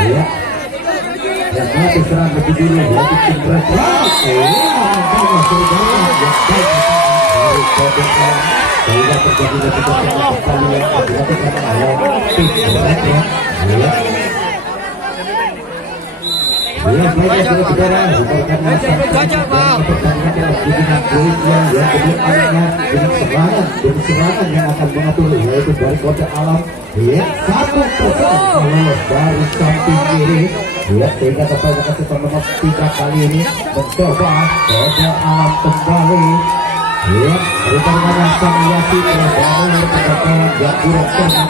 Ya, yang mati serang lebih dulu yaitu tim Red Rock. Sehingga terjadi letupan kembali yang dilakukan oleh tim Red Rock. Ya, baiknya saudara, bukan pertandingan yang dengan kulitnya yang kedepannya dengan serangan yang akan mengatur yaitu dari kode alam. Ya, 1-0 dari samping kiri. Ya, sehingga dapat kasih nomor 3 kali ini mencoba kode alam kembali. Ya, pertandingan sang Yasi baru terdapat yang buruk sangat.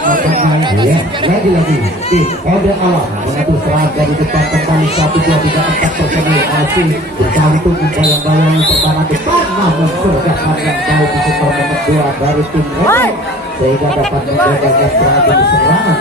Ya, lagi-lagi tim kode alam mengatur serangan dari depan kembali 1, 2, 3, 4 personil masih bergantung bayang-bayang pertahanan depan, namun pergerakan yang jauh di sektor nomor 2 dari tim Red sehingga dapat menjaga serangan serangan.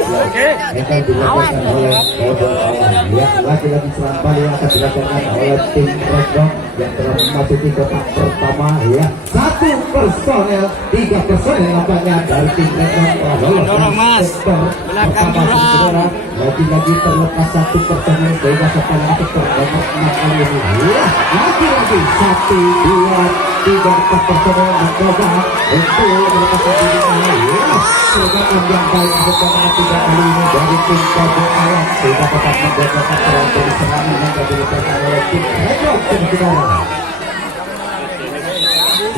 Mereka dilakukan oleh kode alam. Ya, lagi-lagi serangan balik yang akan dilakukan oleh tim Red Rock yang telah memasuki kotak pertama. Ya, 1 personel, 3 personel nampaknya dari tim Red Rock lolos sektor pertama. Lagi-lagi terlepas 1 personel sehingga setelah sektor nomor 6 kali ini. Ya, lagi-lagi 1, 2, 3, 4 personel mencoba untuk melepaskan dirinya. Ya, pergerakan yang baik setelah 3 kali ini dari tim kode alam sehingga dapat menjaga serangan dari serangan yang dilakukan oleh tim Red Rock.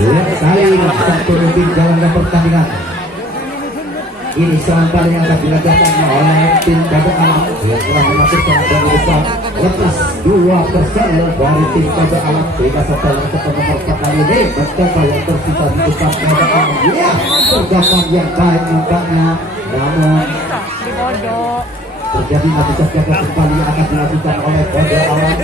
Ya, kali ini satu tim jalankan pertandingan. Ini serangan paling yang akan dilakukan oleh tim kode alam yang telah memasukkan dari depan lepas 2 personel dari tim kode alam sehingga setelah sektor nomor 4 kali ini mencoba yang tersisa di depan kode alam. Ya, pergerakan yang baik nampaknya, namun terjadi nanti terjaga kembali yang akan dilakukan oleh kode alam.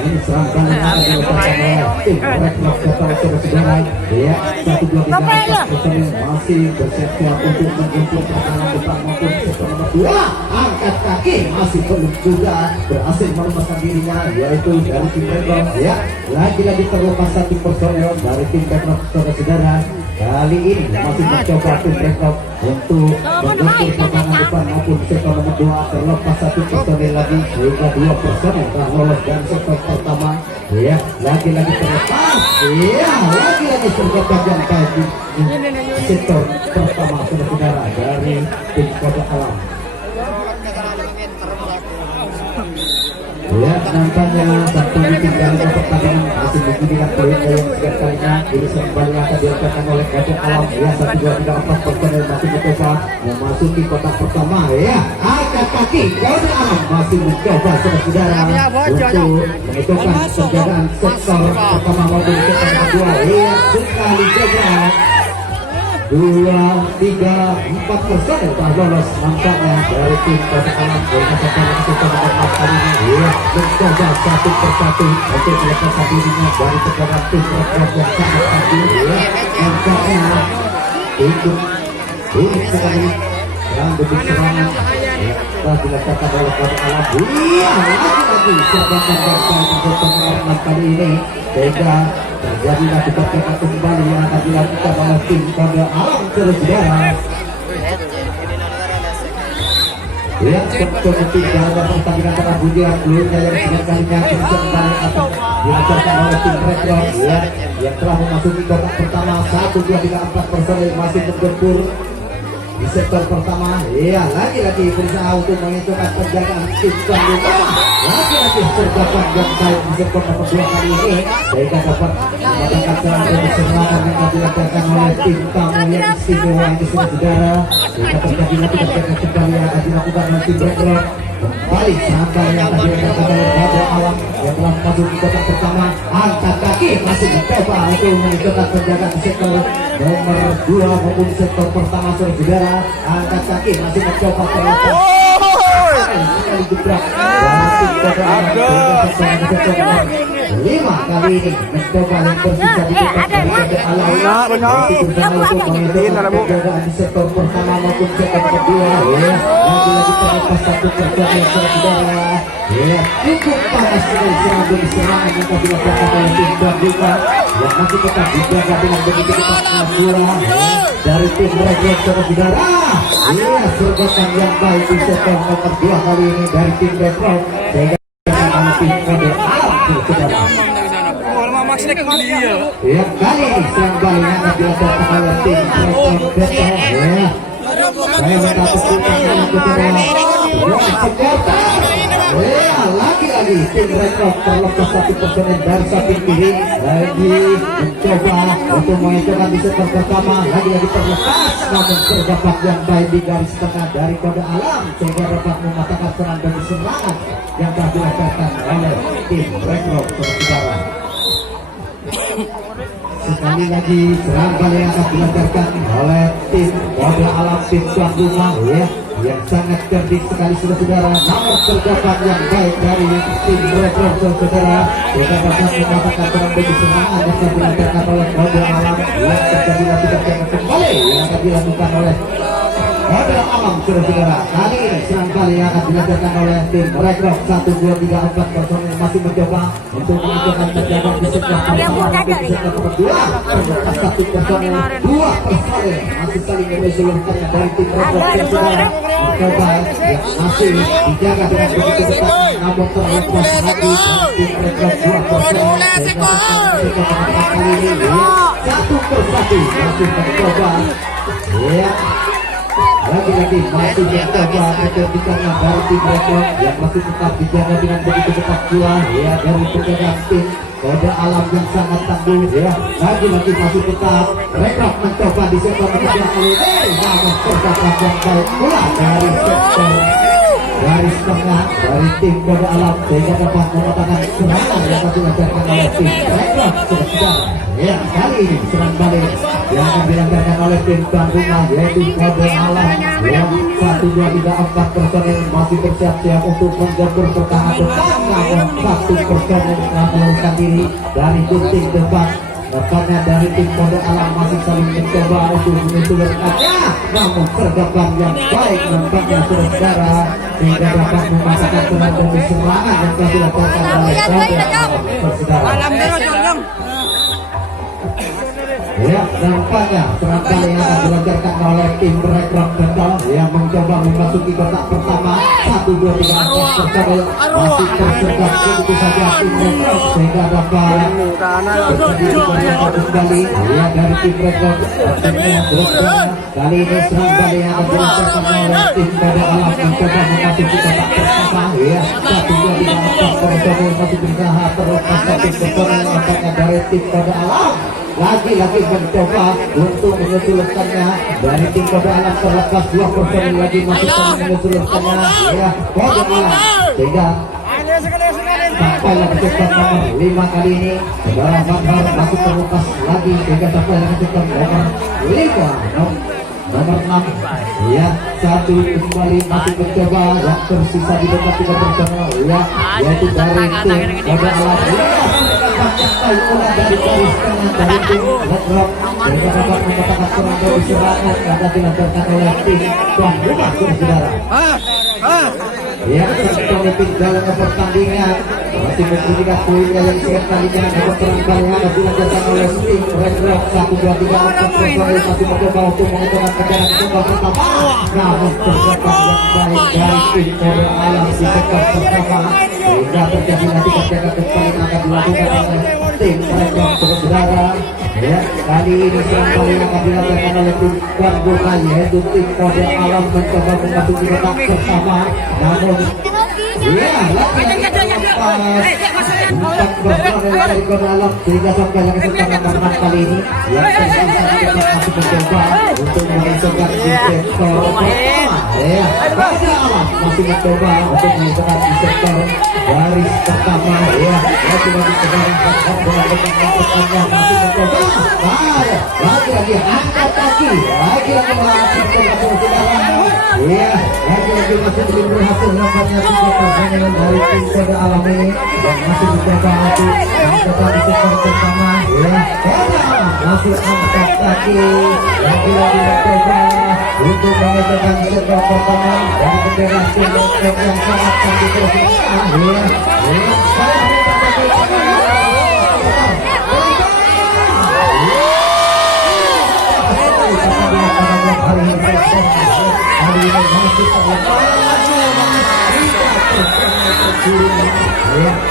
Ini serangan paling yang akan dilakukan oleh tim Red Rock saudara-saudara. Ya, 1, 2, 3, 4 personil masih bersiap-siap untuk menjemput pertahanan depan maupun sektor nomor 2. Angkat kaki masih belum juga berhasil melepaskan dirinya yaitu dari tim Red Rock. Ya, lagi-lagi terlepas 1 personel dari tim Red Rock saudara-saudara. Kali ini masih mencoba tim Red Rock untuk menjemput pertahanan depan maupun sektor nomor 2. Terlepas 1 personel lagi sehingga 2 personel telah lolos dari sektor pertama. Ya, lagi-lagi terlepas. Ya, lagi-lagi terdapat yang baik di sektor pertama saudara-saudara dari tim kode alam. Ya, nampaknya satu tinggal pertandingan masih menjadikan poin yang setiap kalinya ini kembali akan dilakukan oleh kode alam. Ya, 1, 2, 3, 4 personel masih mencoba memasuki kotak pertama. Ya, angkat kaki kode alam masih mencoba saudara-saudara untuk menentukan penjagaan sektor pertama maupun sektor kedua. Ya, sekali coba 2, 3, 4 personel telah lolos nampaknya dari tim kode alam dengan sekarang sektor nomor 4 kali ini. Ya, mencoba 1 persatu untuk melepaskan dirinya dari tekanan tim Red Rock yang sangat tinggi. Ya, nampaknya ikut unik sekali dan demi serangan telah dilakukan oleh kode alam. Iya, lagi-lagi serangan yang sangat untuk pengalaman kali ini sehingga terjadilah keterkaitan kembali yang akan dilakukan oleh tim kode alam saudara. Ya, ketiga dan pertandingan antara Budi Abdulnya yang sedang kalinya kembali akan dilancarkan oleh tim Red Rock. Ya, yang telah memasuki kotak pertama. 1, 2, 3, 4 personel masih bergempur di sektor pertama. Ya, lagi-lagi berusaha untuk menentukan penjagaan tim kode alam. Lagi-lagi terdapat yang baik di sektor nomor 2 kali ini sehingga dapat mendapatkan serangan serangan yang dilakukan oleh tim tamu yang istimewa itu saudara sehingga terjadi lagi penjagaan kembali yang akan dilakukan oleh tim Red Rock. Kembali sampai yang akan dilakukan oleh kode alam yang telah masuk di kotak pertama. Angkat kaki masih mencoba untuk menentukan penjagaan di sektor nomor 2 maupun sektor pertama saudara. Angkat kaki masih mencoba terlepas sekali gebrak dari tim kode alam 5 kali ini mencoba yang tersisa di depan kode alam. Penjagaan di sektor pertama maupun sektor kedua. Ya, lagi-lagi terlepas 1 perjalanan saudara. Ya, cukup panas sekali serangan yang dilakukan oleh tim Bandung. yang masih tetap dijaga dengan begitu ketatnya bola dari tim Rekrut saudara-saudara. Iya, sergapan yang baik di sektor nomor 2 kali ini dari tim Rekrut sehingga tim kode alam saudara. Ya, kali ini serang balik yang dilakukan oleh tim Rekrut. Ya, saya minta tepuk tangan saudara. Ya, lagi-lagi tim Rekrut terlepas satu personel dari samping kiri lagi mencoba untuk mengecohkan di sektor pertama, lagi-lagi terlepas namun terdapat yang baik di garis tengah dari kode alam sehingga dapat mematahkan serangan dan serangan yang telah dilakukan oleh tim Rekrut saudara. Sekali lagi serang balik yang akan dilancarkan oleh tim kode alam tim tuan rumah ya, yang sangat cerdik sekali saudara-saudara. Namun terdapat yang baik dari tim Rekrut saudara, kita dapat mematahkan serang bagi serangan yang akan dilancarkan oleh kode alam yang terjadi lakukan kembali yang akan dilakukan oleh kode alam saudara-saudara. Kali ini serang balik yang akan dilancarkan oleh tim Rekrut 1, 2, 3, 4 personel masih mencoba untuk menunjukkan terjadi di sektor nomor 2 satu personel 2 personel masih saling menyelurkan dari tim Rekrut saudara. Mencoba yang masih dijaga dengan begitu ketat namun terlepas lagi tim Rekrut 2 personel kali ini satu persatu masih mencoba ya, lagi-lagi masih mencoba kecerdikannya dari tim Rekrut yang masih tetap dijaga dengan begitu ketat pula ya dari penjagaan tim kode alam yang sangat tangguh ya. Lagi-lagi masih tetap Rekrut mencoba di sektor nomor 2 kali ini namun terdapat yang baik pula dari sektor garis tengah dari tim kode alam sehingga dapat mematahkan serangan yang akan dilancarkan oleh tim Rekrut saudara. Ya, kali ini serang balik yang akan dilancarkan oleh tim tuan rumah yaitu kode alam yang 1, 2, 3, 4 personel masih bersiap-siap untuk menjemput pertahanan depan namun satu personel meloloskan diri dari gunting depan. Nampaknya dari tim kode alam masih saling mencoba untuk menyusulkannya namun terdapat yang baik nampaknya saudara sehingga dapat memasakkan tenaga dan serangan yang telah dilakukan oleh kode alam saudara. Ya, nampaknya serang kali yang akan dilancarkan oleh tim Rekrut Kendal yang mencoba memasuki kotak pertama 1, 2, 3, 4 personel masih tersedak begitu saja tim Rekrut sehingga dapat terjadi kembali ya dari tim Rekrut. Kali ini serang kali yang akan dilancarkan oleh tim kode alam mencoba memasuki kotak pertama ya 1, 2, 3, 4 personel masih berusaha terlepas satu personel nampaknya dari tim kode alam lagi-lagi mencoba untuk menyusulkannya dari tim kode alam terlepas 2 personel lagi masih menyusulkannya ya kode alam sehingga sampai lagi sektor nomor 5 kali ini saudara Fathar masih terlepas lagi sehingga sampai lagi sektor nomor 5 nomor 6 ya 1 kembali masih mencoba yang tersisa di dekat 3 personel ya yaitu dari tim kode alam dari garis tengah dari tim Rekrut sehingga dapat mematahkan serangan dari serangan yang akan dilancarkan oleh tim tuan rumah saudara. Ya, pemimpin dalam pertandingan masih memberikan poinnya yang sekian kalinya dapat serang yang akan dilancarkan oleh tim Rekrut 1, 2, 3, 4 personel masih mencoba untuk mengecohkan kejaran tunggal pertama namun terdapat yang baik dari tim kode alam di sektor pertama sehingga terjadi nanti kejaran depan yang akan dilakukan oleh tim Rekrut saudara. Ya, kali ini serang kali yang akan dilakukan oleh tim tuan rumah yaitu tim kode alam mencoba memasuki kotak pertama namun ya lagi-lagi empat personel dari kode alam sehingga sampai lagi sektor nomor 6 kali ini yang tersisa masih mencoba untuk menentukan di sektor pertama ya kode alam masih mencoba untuk menentukan di sektor garis pertama ya lagi-lagi sekarang dengan tekan-tekannya masih mencoba lagi-lagi angkat kaki lagi-lagi melakukan saudara ya lagi-lagi masih belum berhasil nampaknya 3 personel dari tim kode alam ini dan masih mencoba untuk mencoba di sektor pertama ya kode alam masih angkat kaki lagi-lagi mencoba untuk mengecohkan di sektor pertama dari bendera tim yang sangat cantik ya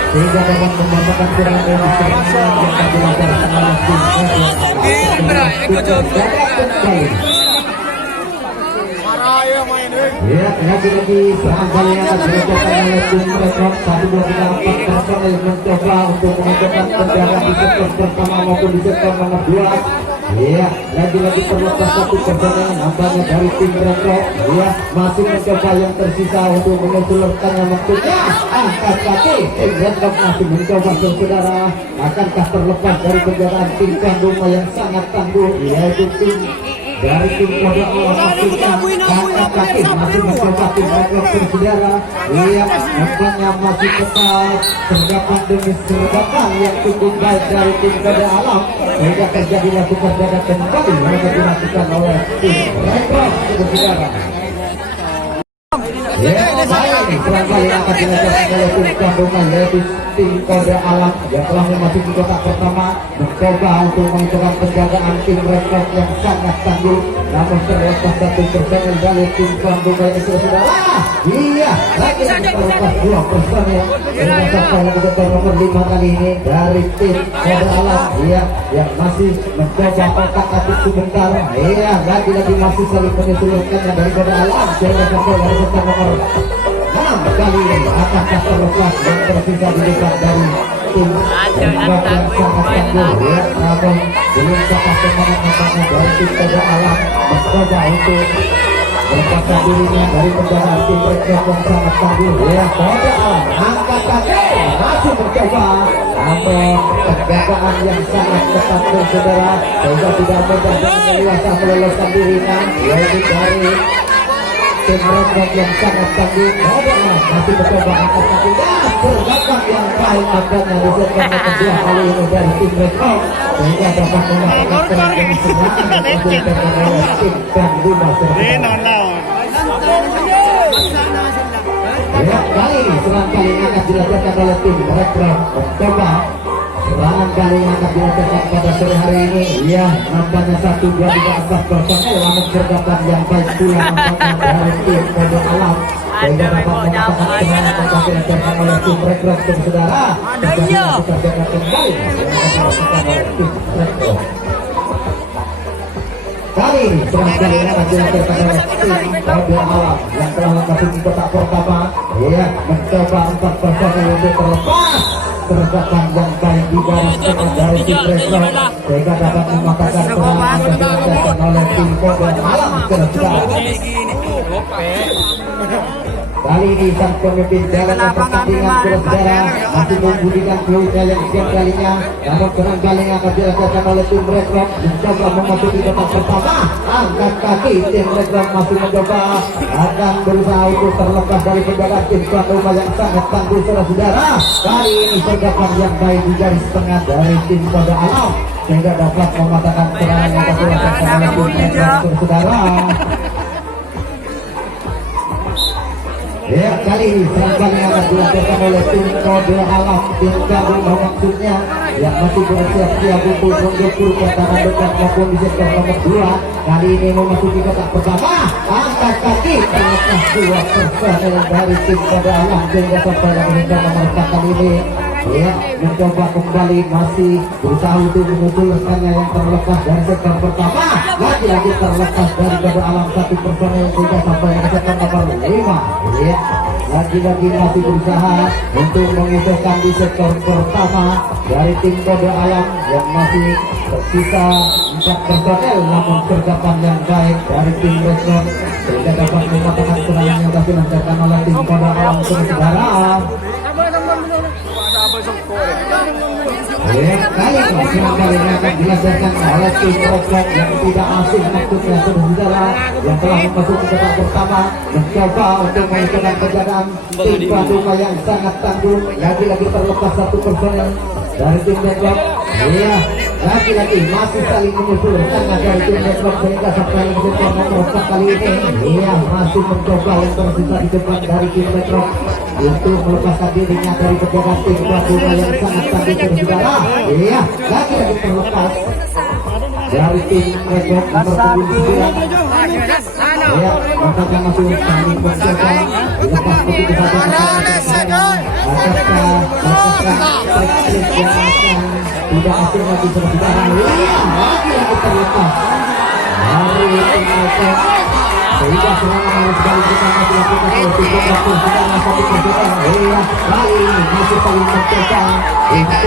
sehingga dapat membatalkan serangan yang dilakukan oleh tim ya, lagi-lagi serangan kali yang akan dilakukan oleh tim Rekrut 1-2-3-4 personel mencoba untuk menentukan tendangan di sektor pertama maupun di sektor nomor 2. Ya, lagi-lagi terlepas satu personel nampaknya dari tim Rekrut. Ya, masih mencoba yang tersisa untuk mengusulkannya maksudnya angkat kaki. Tim Rekrut masih mencoba saudara, akankah terlepas dari penjagaan tim tuan rumah yang sangat tangguh yaitu tim dari tim Kode Alam maksudnya angkat kaki masih mencoba tim Rekrut saudara. Iya, nampaknya masih tetap sergapan demi sergapan yang cukup baik dari tim Kode Alam sehingga terjadilah tukar dada kembali yang dilakukan oleh tim Rekrut saudara. Ya, baik, kembali akan dilakukan oleh tim gabungan yaitu tim Kode Alam yang telah memasuki kotak pertama mencoba untuk menentukan penjagaan tim Rekrut yang sangat tangguh, namun terlepas satu personel dari tim gabungan itu saudara. Iya, lagi terlepas 2 personel yang sampai ke nomor 5 kali ini dari tim Kode Alam. Iya, yang masih mencoba kotak-atik sebentar. Iya, lagi-lagi masih saling menyesuaikan dari Kode Alam sehingga sampai dari kotak nomor 6 kali ini akankah terlepas yang tersisa di depan dari tim yang sangat tangguh ya, namun belum dapat semangat nampaknya dari tim Kode Alam mencoba untuk melepaskan dirinya dari penjagaan tim Rekrut yang sangat tangguh ya. Kode Alam angkat kaki masih mencoba, namun penjagaan yang sangat ketat saudara sehingga tidak mudah dengan leluasa meloloskan dirinya yaitu dari tim Rekrut yang sangat tangguh. Kode Alam masih mencoba angkat kaki sergapan yang baik nampaknya di sektor kedua kali ini dari tim Rekrut sehingga dapat mendapatkan serangan yang semangat dilakukan oleh tim Ganduma saudara. Ya, kali ini serangan kali ini akan dilakukan oleh tim Rekrut mencoba serangan kali yang akan dilakukan pada sore hari ini. Ya, nampaknya 1-2-3-4 personel namun sergapan yang baik pula nampaknya dari tim Kode Alam sehingga dapat mengatakan serangan yang akan dilakukan oleh tim Rekrut saudara. Terjadilah dikerjakan kembali yang akan dilakukan oleh tim Rekrut. Kali ini serangan kali ini akan dilakukan oleh tim Kode Alam yang telah memasuki kotak pertama. Ya, mencoba 4 personel untuk terlepas sergapan yang baik di garis tengah dari tim Rekrut sehingga dapat mematahkan serangan yang dilakukan oleh tim Kode Alam saudara. Kali ini sang pemimpin jalannya pertandingan saudara masih membunyikan peluitnya yang sekian kalinya, namun serangan kali yang akan dilakukan oleh tim Rekrut mencoba memasuki kotak pertama. Angkat kaki tim Rekrut masih mencoba akan berusaha untuk terlepas dari penjagaan tim tuan rumah yang sangat tangguh saudara. Kali ini sergapan yang baik di garis tengah dari tim Kode Alam sehingga dapat mematahkan serangan yang dilakukan oleh tim Rekrut saudara. Ya, kali ini serangan yang akan dilakukan oleh tim Kode Alam tim gabungan maksudnya yang masih bersiap-siap untuk menggempur pertahanan dekat maupun di sektor nomor 2. Kali ini memasuki kotak pertama, angkat kaki terlepas 2 personel dari tim Kode Alam sehingga sampai ke nomor 4 kali ini. Ya, mencoba kembali masih berusaha untuk mengusulkannya yang terlepas dari sektor pertama. Lagi-lagi terlepas dari Kode Alam 1 personel sehingga sampai ke sektor nomor 5. Ya, lagi-lagi masih berusaha untuk mengusulkan di sektor pertama dari tim Kode Alam yang masih tersisa 4 personel, namun sergapan yang baik dari tim Rekrut sehingga dapat mematahkan serangan yang dilakukan oleh tim Kode Alam saudara. Ya, kali ini akan dilakukan oleh tim Rekrut yang tidak asing maksudnya saudara yang telah memasuki kotak pertama mencoba untuk menentukan penjagaan tim Ganduma yang sangat tangguh. Lagi-lagi terlepas 1 personel dari tim Rekrut. Iya, lagi-lagi masih saling menyusul tengah dari tim Rekrut sehingga sampai ke sektor nomor 4 kali ini. Iya, masih mencoba yang tersisa di depan dari tim Rekrut untuk melepaskan dirinya dari penjagaan tim Ganduma yang sangat tangguh saudara. Iya, lagi-lagi terlepas dari tim Rekrut nomor 9. Ya, nampaknya masih saling mencoba dilepas begitu saja. Praktis yang akan tidak asing lagi berbicara lagi terlepas hari ini sehingga serangan harus balik kita masih lakukan oleh tim Boboto sudah masuk ke kejutan kali ini masih paling terkesan untuk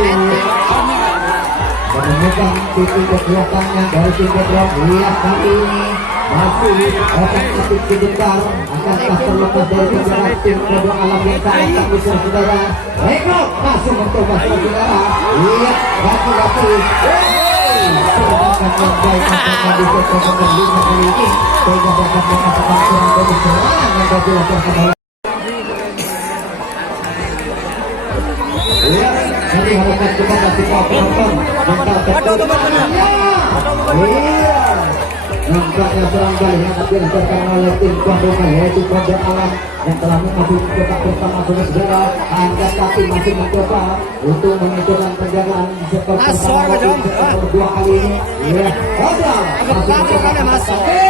menemukan titik kekuatannya dari tim Boboto. Lihat kali ini masih otak atik sebentar akankah terlepas dari kejaran tim Boboto alam yang sangat tangguh saudara. Eko masuk mencoba saudara. Lihat laki-laki serangan yang baik akan disesuaikan dengan 5 kali ini sehingga dapat mengatakan kurang dari serangan yang dilakukan oleh lihat kami harapkan kepada semua penonton nampaknya serang kali yang akan dilancarkan oleh tim tuan rumah yaitu Boboto Alam yang telah memasuki kotak pertama saudara. Angkat kaki masih mencoba untuk menentukan penjagaan sektor pertama tim sektor kedua kali ini. Ya, Boboto masih mencoba angkat kaki.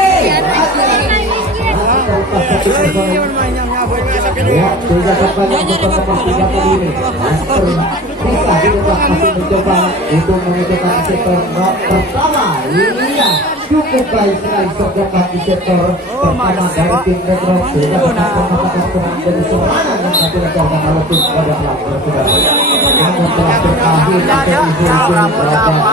Ya, sudah terbanyak untuk tiga kali ini. Bisa kita masih mencoba untuk menentukan sektor pertama. Iya, cukup baik sekali sergapan di sektor pertama dari tim Metro sehingga mengatakan serang dari serangan yang akan dilakukan oleh tim pada pelaku saudara. Namun telah berakhir dari pertama.